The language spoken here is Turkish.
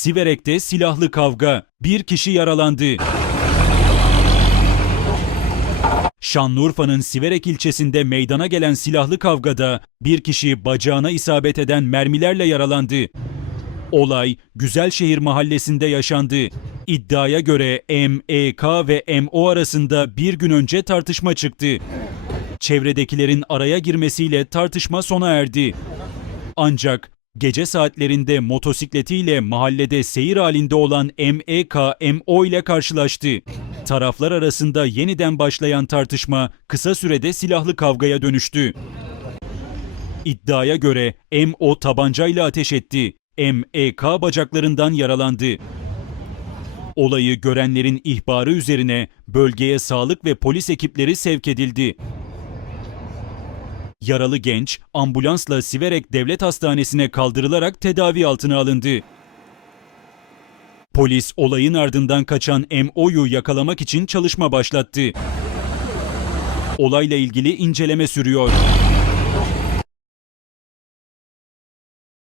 Siverek'te silahlı kavga. Bir kişi yaralandı. Şanlıurfa'nın Siverek ilçesinde meydana gelen silahlı kavgada bir kişi bacağına isabet eden mermilerle yaralandı. Olay Güzelşehir mahallesinde yaşandı. İddiaya göre MEK ve MO arasında bir gün önce tartışma çıktı. Çevredekilerin araya girmesiyle tartışma sona erdi. Ancak gece saatlerinde motosikletiyle mahallede seyir halinde olan MEK, MO ile karşılaştı. Taraflar arasında yeniden başlayan tartışma kısa sürede silahlı kavgaya dönüştü. İddiaya göre MO tabancayla ateş etti. MEK bacaklarından yaralandı. Olayı görenlerin ihbarı üzerine bölgeye sağlık ve polis ekipleri sevk edildi. Yaralı genç ambulansla Siverek Devlet Hastanesi'ne kaldırılarak tedavi altına alındı. Polis olayın ardından kaçan MO'yu yakalamak için çalışma başlattı. Olayla ilgili inceleme sürüyor.